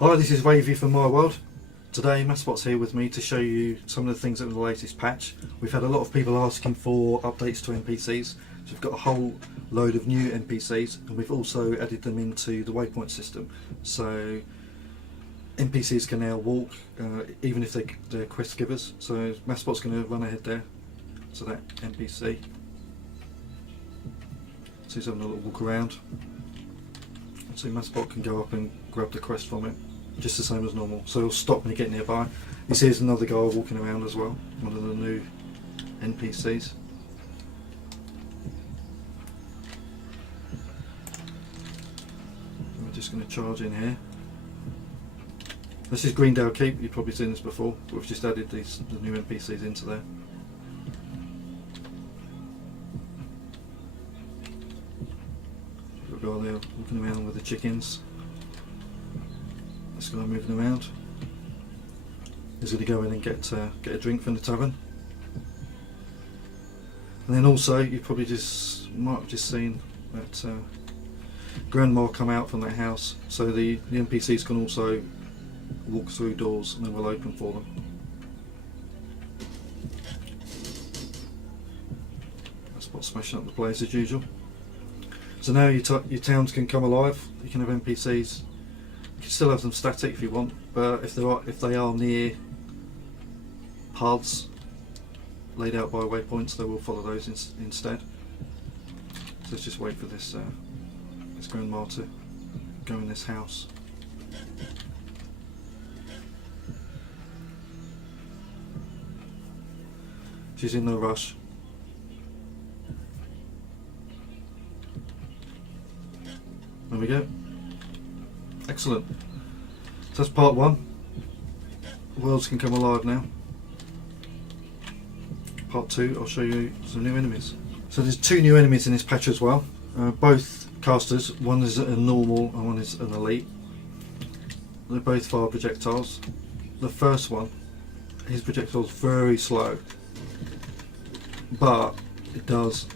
Hi, this is Ravey from MyWorld. Today Massbot's here with me to show you some of the things that are in the latest patch. We've had a lot of people asking for updates to NPCs, so we've got a whole load of new NPCs, and we've also added them into the Waypoint system. So NPCs can now walk even if they're quest givers. So Massbot's going to run ahead there to that NPC. So he's having a little walk around. So Massbot can go up and grab the quest from him, just the same as normal. So he'll stop when he get nearby. You see there's another guy walking around as well, one of the new NPCs. We're just going to charge in here. This is Greendale Keep. You've probably seen this before, but we've just added the new NPCs into there. Got a guy there walking around with the chickens. This guy moving around. He's going to go in and get a drink from the tavern. And then also, you probably might have just seen that grandma come out from that house. So the NPCs can also walk through doors and then we'll open for them. That's what smashing up the place as usual. So now your towns can come alive. You can have NPCs. You can still have them static if you want, but if they are near paths laid out by waypoints, they will follow those instead. So let's just wait for this grandma to go in this house. She's in no rush. There we go. Excellent. So that's part one. Worlds can come alive now. Part two, I'll show you some new enemies. So there's two new enemies in this patch as well. Both casters. One is a normal and one is an elite. They're both fire projectiles. The first one, his projectile's very slow, but it does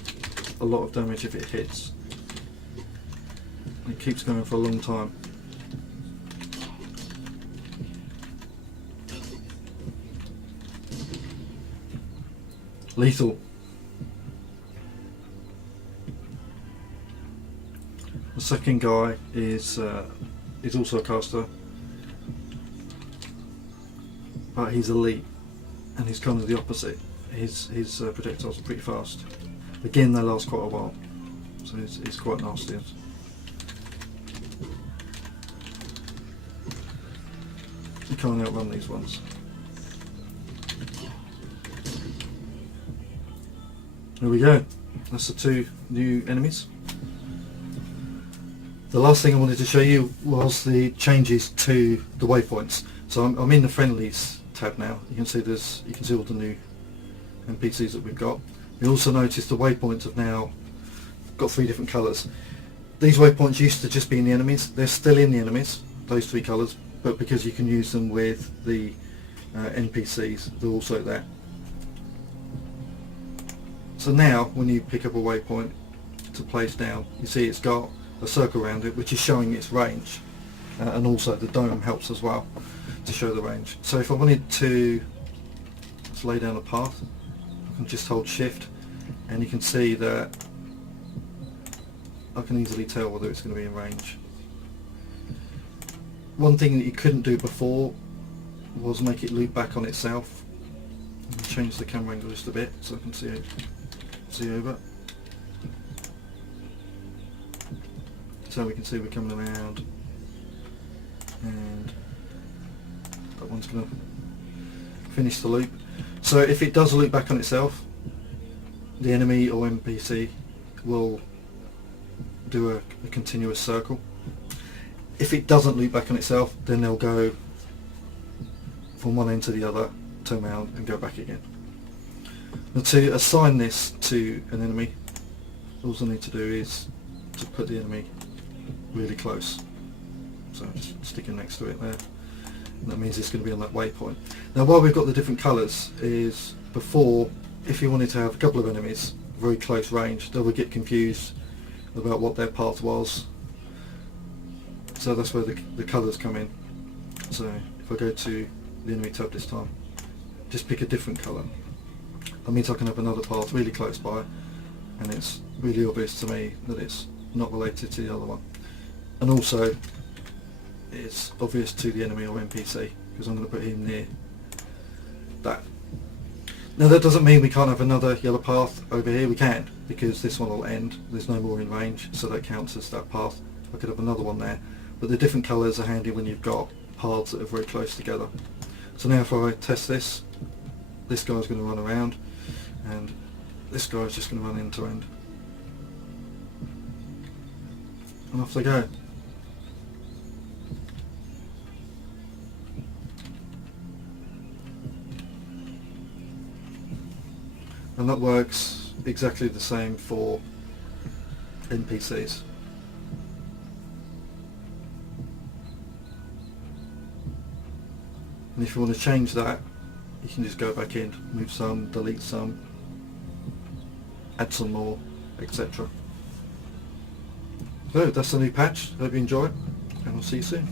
a lot of damage if it hits. It keeps going for a long time. Lethal. The second guy is also a caster, but he's elite, and he's kind of the opposite. His projectiles are pretty fast. Again, they last quite a while, so it's quite nasty. You can't outrun these ones. There we go. That's the two new enemies. The last thing I wanted to show you was the changes to the waypoints. So I'm in the friendlies tab now. You can see all the new NPCs that we've got. You also notice the waypoints have now got three different colours. These waypoints used to just be in the enemies. They're still in the enemies, those three colours, but because you can use them with the NPCs, they're also there. So now when you pick up a waypoint to place down, you see it's got a circle around it which is showing its range, and also the dome helps as well to show the range. So if I wanted to just lay down a path, I can just hold shift and you can see that I can easily tell whether it's going to be in range. One thing that you couldn't do before was make it loop back on itself. I'll change the camera angle just a bit so I can see over. So we can see we're coming around, and that one's going to finish the loop. So if it does loop back on itself, the enemy or NPC will do a continuous circle. If it doesn't loop back on itself, then they'll go from one end to the other, turn around and go back again. Now to assign this to an enemy, all I need to do is to put the enemy really close. So I'm just sticking next to it there. And that means it's going to be on that waypoint. Now why we've got the different colours is before, if you wanted to have a couple of enemies very close range, they would get confused about what their path was. So that's where the colours come in. So if I go to the enemy tab this time, just pick a different colour. That means I can have another path really close by, and it's really obvious to me that it's not related to the other one. And also it's obvious to the enemy or NPC because I'm going to put him near that. Now that doesn't mean we can't have another yellow path over here. We can, because this one will end. There's no more in range, so that counts as that path. I could have another one there, but the different colours are handy when you've got paths that are very close together. So now if I test this, this guy's going to run around and this guy's just going to run end to end. And off they go. And that works exactly the same for NPCs. And if you want to change that, you can just go back in, move some, delete some, add some more, etc. So that's the new patch. Hope you enjoy it, and I'll see you soon.